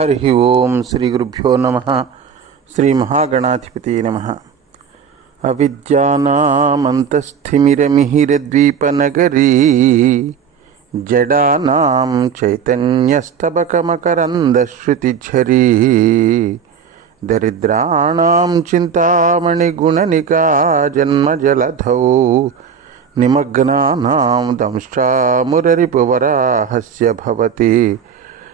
హరి ఓం శ్రీ గురుభ్యో నమ శ్రీ మహాగణాధిపతి నమ అవిద్యానామంతస్థిమిరమిహిరద్వీపనగరీ జడానాం చైతన్యస్తబకమకరందశ్రుతిఝరీ దరిద్రాణం చింతామణిగుణనికా జన్మజలధౌ నిమగ్నానాం దంష్టామురరిపువరాహస్య భవతి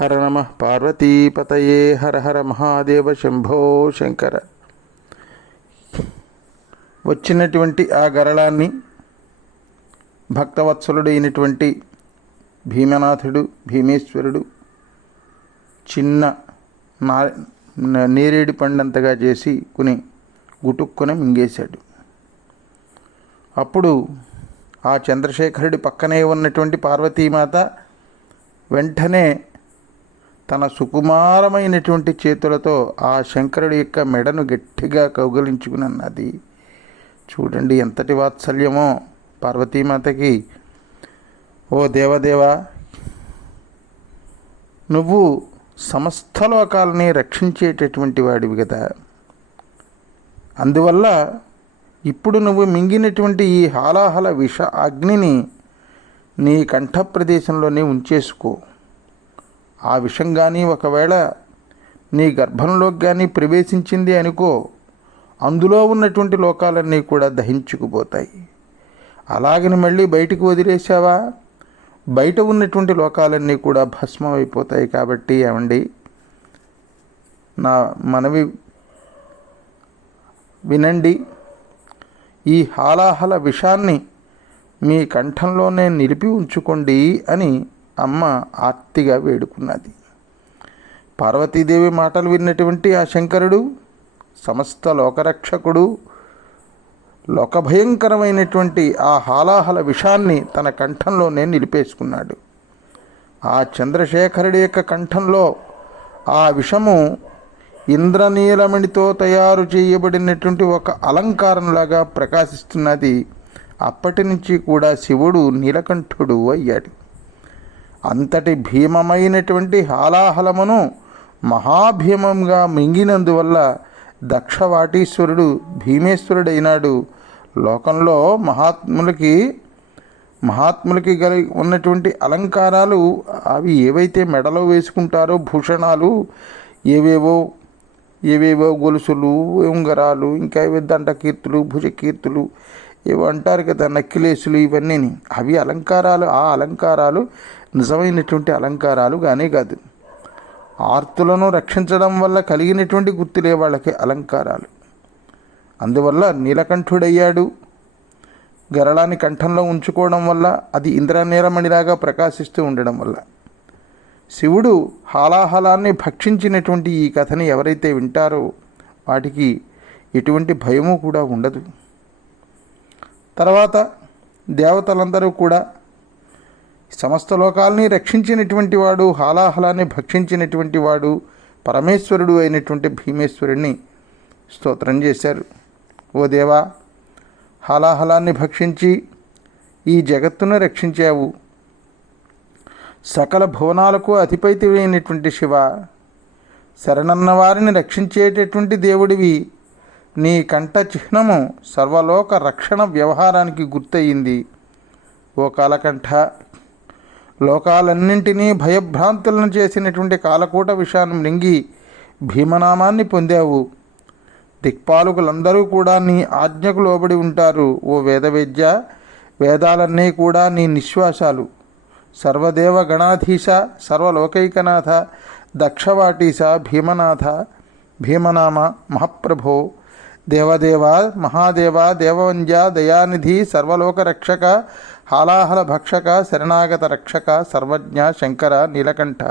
హర నమ పార్వతీపతయే హర హర మహాదేవ శంభో శంకర. వచ్చినటువంటి ఆ గరళాన్ని భక్తవత్సలుడైనటువంటి భీమనాథుడు భీమేశ్వరుడు చిన్న నా నేరేడు పండంతగా చేసి కొని గుటుక్కున మింగేశాడు. అప్పుడు ఆ చంద్రశేఖరుడి పక్కనే ఉన్నటువంటి పార్వతీమాత వెంటనే తన సుకుమారమైనటువంటి చేతులతో ఆ శంకరుడి యొక్క మెడను గట్టిగా కౌగలించుకుని అన్నది. చూడండి ఎంతటి వాత్సల్యమో పార్వతీమాతకి. ఓ దేవదేవా నువ్వు సమస్త లోకాలని రక్షించేటటువంటి వాడివి కదా అందువల్ల ఇప్పుడు నువ్వు మింగినటువంటి ఈ హాలాహల విష అగ్నిని నీ కంఠ ప్రదేశంలోనే ఉంచేసుకో. ఆ విషం కానీ ఒకవేళ నీ గర్భంలోకి కానీ ప్రవేశించింది అనుకో అందులో ఉన్నటువంటి లోకాలన్నీ కూడా దహించుకుపోతాయి. అలాగని మళ్ళీ బయటికి వదిలేసావా బయట ఉన్నటువంటి లోకాలన్నీ కూడా భస్మం అయిపోతాయి కాబట్టి ఏమండి? నా మనవి వినండి. ఈ హాలాహల విషాన్ని మీ కంఠంలోనే నిలిపి ఉంచుకోండి అని అమ్మ ఆర్తిగా వేడుకున్నది. పార్వతీదేవి మాటలు విన్నటువంటి ఆ శంకరుడు సమస్త లోకరక్షకుడు లోకభయంకరమైనటువంటి ఆ హాలాహల విషాన్ని తన కంఠంలోనే నిలిపేసుకున్నాడు. ఆ చంద్రశేఖరుడి యొక్క కంఠంలో ఆ విషము ఇంద్రనీలమణితో తయారు చేయబడినటువంటి ఒక అలంకారంలాగా ప్రకాశిస్తున్నది. అప్పటి నుంచి కూడా శివుడు నీలకంఠుడు అయ్యాడు. అంతటి భీమమైనటువంటి హాలాహలమును మహాభీమంగా మింగినందువల్ల దక్షవాటీశ్వరుడు భీమేశ్వరుడైనాడు. లోకంలో మహాత్ములకి మహాత్ములకి కలిగి ఉన్నటువంటి అలంకారాలు అవి ఏవైతే మెడలో వేసుకుంటారో భూషణాలు ఏవేవో ఏవేవో గొలుసులు ఉంగరాలు ఇంకా ఏవో దండకీర్తులు భుజకీర్తులు ఏవో అంటారు కదా నక్కిలేసులు ఇవన్నీ అవి అలంకారాలు ఆ అలంకారాలు నిజమైనటువంటి అలంకారాలు కానీ కాదు. ఆర్తులను రక్షించడం వల్ల కలిగినటువంటి గుర్తులే వాళ్ళకి అలంకారాలు. అందువల్ల నీలకంఠుడయ్యాడు. గరళాన్ని కంఠంలో ఉంచుకోవడం వల్ల అది ఇంద్రనీలమణిలాగా ప్రకాశిస్తూ ఉండడం వల్ల. శివుడు హాలాహలాన్ని భక్షించినటువంటి ఈ కథని ఎవరైతే వింటారో వాటికి ఎటువంటి భయము కూడా ఉండదు. తర్వాత దేవతలందరూ కూడా సమస్త లోకాలని రక్షించినటువంటి వాడు హాలాహలాన్ని భక్షించినటువంటి వాడు పరమేశ్వరుడు అయినటువంటి భీమేశ్వరుణ్ణి స్తోత్రం చేశారు. ఓ దేవా హాలాహలాన్ని భక్షించి ఈ జగత్తును రక్షించావు. సకల భువనాలకు అధిపతివైనటువంటి శివ శరణన్న వారిని రక్షించేటటువంటి దేవుడివి. నీ కంఠ చిహ్నము సర్వలోక రక్షణ వ్యవహారానికి గుర్తయింది. ఓ కాలకంఠ లోకాలన్నింటినీ భయభ్రాంతులను చేసినటువంటి కాలకూట విషాన్ని మృంగి భీమనామాన్ని పొందావు. దిక్పాలకులందరూ కూడా నీ ఆజ్ఞకు లోబడి ఉంటారు ఓ వేదవేద్య! వేదాలన్నీ కూడా నీ నిశ్వాసాలు. సర్వదేవ గణాధీశ సర్వలోకైకనాథ దక్షవాటీశ భీమనాథ భీమనామ మహాప్రభో! దేవదేవ మహాదేవ దేవవంజ దయానిధి సర్వలోక రక్షక హాలాహల భక్షక శరణాగత రక్షక సర్వజ్ఞ శంకర నీలకంఠ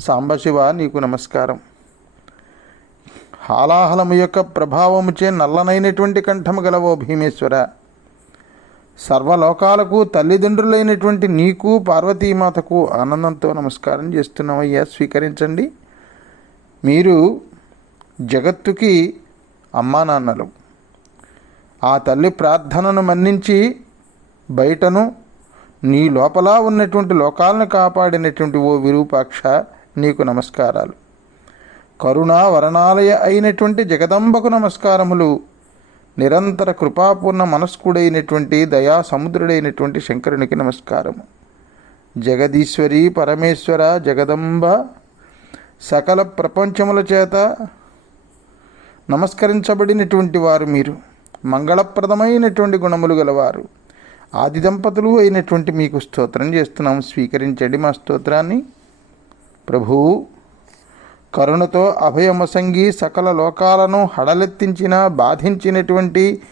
సాంబశివ నీకు నమస్కారం హాలాహలము యొక్క ప్రభావముచే నల్లనైనటువంటి కంఠము గలవో భీమేశ్వర సర్వలోకాలకు తల్లిదండ్రులైనటువంటి నీకు పార్వతీమాతకు ఆనందంతో నమస్కారం చేస్తున్నామయ్యా స్వీకరించండి మీరు జగత్తుకి అమ్మా నాన్నలు. ఆ తల్లి ప్రార్థనను మన్నించి బయటను నీ లోపల ఉన్నటువంటి లోకాలను కాపాడినటువంటి ఓ విరూపాక్ష నీకు నమస్కారాలు. కరుణా వరణాలయ అయినటువంటి జగదంబకు నమస్కారములు. నిరంతర కృపాపూర్ణ మనస్కుడైనటువంటి దయా సముద్రుడైనటువంటి శంకరునికి నమస్కారము. జగదీశ్వరి పరమేశ్వర జగదంబ సకల ప్రపంచముల చేత నమస్కరించబడినటువంటి వారు మీరు. మంగళప్రదమైనటువంటి గుణములు గలవారు. ఆది దంపతులు అయినటువంటి మీకు స్తోత్రం చేస్తున్నాం స్వీకరించండి మా స్తోత్రాన్ని. ప్రభువు కరుణతో అభయమసంగి సకల లోకాలను హడలెత్తించిన బాధించినటువంటి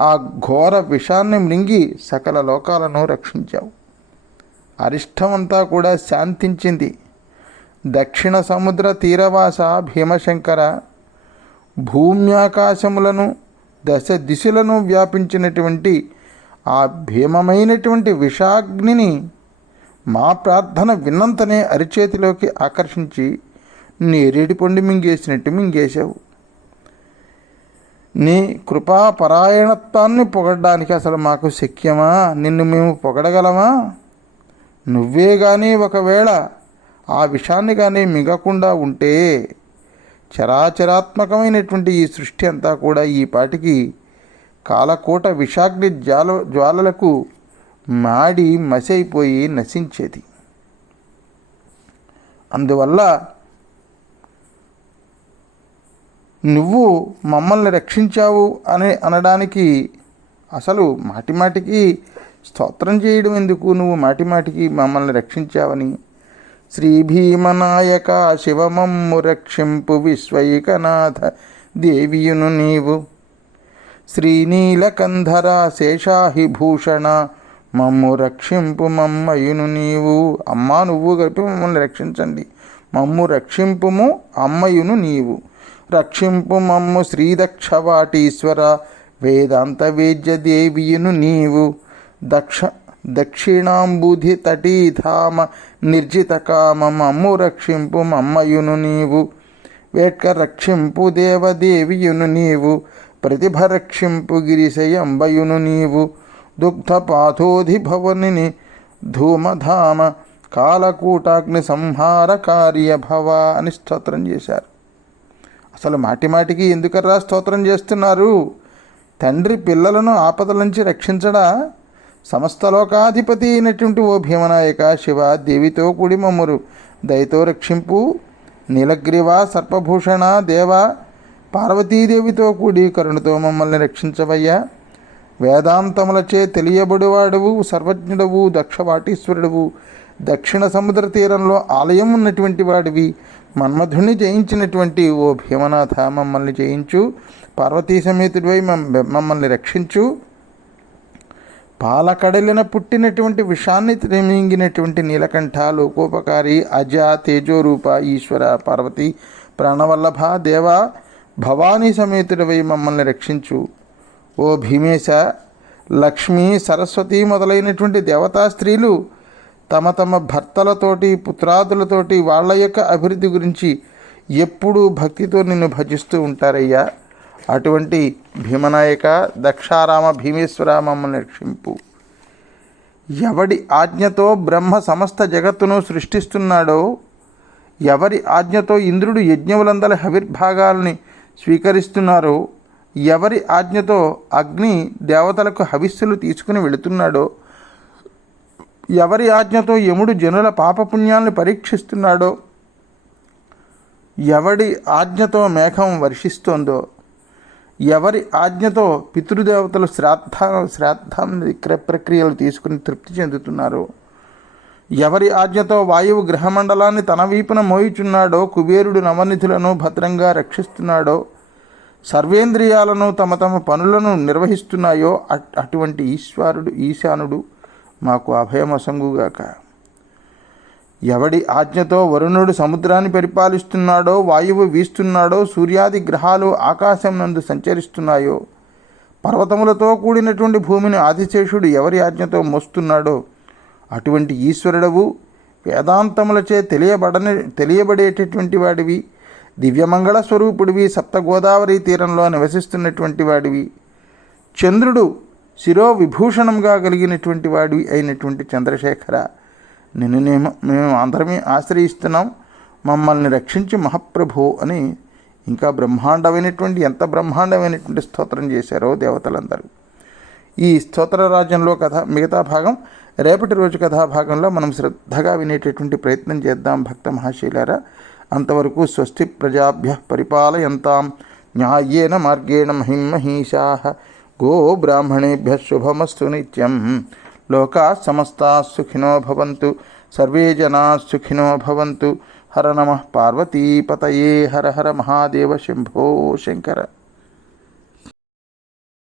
ఆ ఘోర విషాన్ని మృంగి సకల లోకాలను రక్షించావు. అరిష్టమంతా కూడా శాంతించింది. దక్షిణ సముద్ర తీరవాస భీమశంకర భూమ్యాకాశములను దశ దిశలను వ్యాపించినటువంటి ఆ భీమమైనటువంటి విషాగ్నిని మా ప్రార్థన విన్నంతనే అరిచేతిలోకి ఆకర్షించి నేరేడి పండు మింగేసినట్టు మింగేశావు. నీ కృపాపరాయణత్వాన్ని పొగడ్డానికి పొగడడానికి అసలు మాకు శక్యమా? నిన్ను మేము పొగడగలమా? నువ్వే కానీ ఒకవేళ ఆ విషాన్ని కానీ మిగకుండా ఉంటే చరాచరాత్మకమైనటువంటి ఈ సృష్టి అంతా కూడా ఈ పాటికి కాలకోట విషాగ్ని జ్వాల జ్వాలలకు మాడి మసైపోయి నశించేది. అందువల్ల నువ్వు మమ్మల్ని రక్షించావు అని అనడానికి అసలు మాటిమాటికి స్తోత్రం చేయడం ఎందుకు నువ్వు మాటిమాటికి మమ్మల్ని రక్షించావని? శ్రీ భీమనాయక శివమమ్ము రక్షింపు విశ్వైకనాథ దేవియును నీవు శ్రీనీలకంధర శేషాహి భూషణ మమ్ము రక్షింపు మమ్మయును నీవు. అమ్మా నువ్వు కలిపి మమ్మల్ని రక్షించండి. మమ్ము రక్షింపుము అమ్మయును నీవు. రక్షింపు మమ్ము శ్రీదక్షవాటీశ్వర. వేదాంత వేద్య దేవియును నీవు. దక్ష దక్షిణాంబుధి తటీధామ నిర్జిత కామ మమ్ము రక్షింపు మమ్మయును నీవు. వేట్క రక్షింపు దేవదేవియును నీవు. ప్రతిభ రక్షింపు గిరిశయంబయును నీవు. దుగ్ధపాథోధిభవనిని భవనిని ధూమధామ కాలకూటాగ్ని సంహార కార్యభవ అని స్తోత్రం చేశారు. అసలు మాటిమాటికి ఎందుకర్రా స్తోత్రం చేస్తున్నారు? తండ్రి పిల్లలను ఆపదల నుంచి రక్షించడా? సమస్త లోకాధిపతి అయినటువంటి ఓ భీమనాయక శివ దేవితో కూడి మమ్మురు. దయతో రక్షింపు. నీలగ్రీవ సర్పభూషణ దేవ పార్వతీదేవితో కూడి కరుణతో మమ్మల్ని రక్షించవయ్యా. వేదాంతములచే తెలియబడివాడవు సర్వజ్ఞుడవు దక్షవాటీశ్వరుడవు. దక్షిణ సముద్ర తీరంలో ఆలయం ఉన్నటువంటి వాడివి. మన్మధుని జయించినటువంటి ఓ భీమనాథ మమ్మల్ని జయించు. పార్వతీ సమేతుడివై మమ్- మమ్మల్ని రక్షించు. పాలకడలిన పుట్టినటువంటి విషాన్ని త్రిమింగినటువంటి నీలకంఠ లోకోపకారి అజ తేజోరూప ఈశ్వర పార్వతి ప్రాణవల్లభ దేవ భవానీ సమేతుడివై మమ్మల్ని రక్షించు. ఓ భీమేశ లక్ష్మి సరస్వతి మొదలైనటువంటి దేవతా స్త్రీలు తమ తమ భర్తలతోటి పుత్రాదులతోటి వాళ్ళ యొక్క అభివృద్ధి గురించి ఎప్పుడూ భక్తితో నిన్ను భజిస్తూ ఉంటారయ్యా. అటువంటి భీమనాయక దక్షారామ భీమేశ్వర మమ్మల్ని రక్షింపు. ఎవడి ఆజ్ఞతో బ్రహ్మ సమస్త జగత్తును సృష్టిస్తున్నాడో ఎవరి ఆజ్ఞతో ఇంద్రుడు యజ్ఞములందల హవిర్భాగాల్ని స్వీకరిస్తున్నారో. ఎవరి ఆజ్ఞతో అగ్ని దేవతలకు హవిస్సులు తీసుకుని వెళుతున్నాడో ఎవరి ఆజ్ఞతో యముడు జనుల పాపపుణ్యాలను పరీక్షిస్తున్నాడో ఎవడి ఆజ్ఞతో మేఘం వర్షిస్తోందో ఎవరి ఆజ్ఞతో పితృదేవతలు శ్రాద్ధ శ్రాద్ధం క్ర- ప్రక్రియలు తీసుకుని తృప్తి చెందుతున్నారో. ఎవరి ఆజ్ఞతో వాయువు గ్రహమండలాన్ని తన వీపున మోయిచున్నాడో కుబేరుడు నవనిధులను భద్రంగా రక్షిస్తున్నాడో సర్వేంద్రియాలను తమ తమ పనులను నిర్వహిస్తున్నాయో అట్- అటువంటి ఈశ్వరుడు ఈశానుడు మాకు అభయమసంగుగాక. ఎవడి ఆజ్ఞతో వరుణుడు సముద్రాన్ని పరిపాలిస్తున్నాడో వాయువు వీస్తున్నాడో సూర్యాది గ్రహాలు ఆకాశం నందు సంచరిస్తున్నాయో పర్వతములతో కూడినటువంటి భూమిని ఆదిశేషుడు ఎవరి ఆజ్ఞతో మోస్తున్నాడో అటువంటి ఈశ్వరుడవు వేదాంతములచే తెలియబడని తెలియబడేటటువంటి వాడివి. దివ్యమంగళ స్వరూపుడివి సప్తగోదావరి తీరంలో నివసిస్తున్నటువంటి వాడివి. చంద్రుడు శిరో విభూషణంగా కలిగినటువంటి వాడివి అయినటువంటి చంద్రశేఖర. నిన్ను నేను మేము అందరమే ఆశ్రయిస్తున్నాం. మమ్మల్ని రక్షించి మహాప్రభు అని ఇంకా బ్రహ్మాండమైనటువంటి ఎంత బ్రహ్మాండమైనటువంటి స్తోత్రం చేశారో దేవతలందరూ. ఈ స్తోత్ర రాజ్యంలో కథ మిగతా భాగం రేపటి రోజు కథాభాగంలో మనం శ్రద్ధగా వినేటటువంటి ప్రయత్నం చేద్దాం భక్త మహాశీలారా. అంతవరకు స్వస్తి ప్రజాభ్య పరిపాలయంతాం. న్యాయేన మార్గేణ మహిమహీషా గో బ్రాహ్మణేభ్య శుభమస్తు నిత్యం. లోకా సమస్తా సుఖినో భవంతు. సర్వే జనా సుఖినో భవంతు. హర నమ పార్వతీపతయే. హర హర మహాదేవ శంభో శంకర.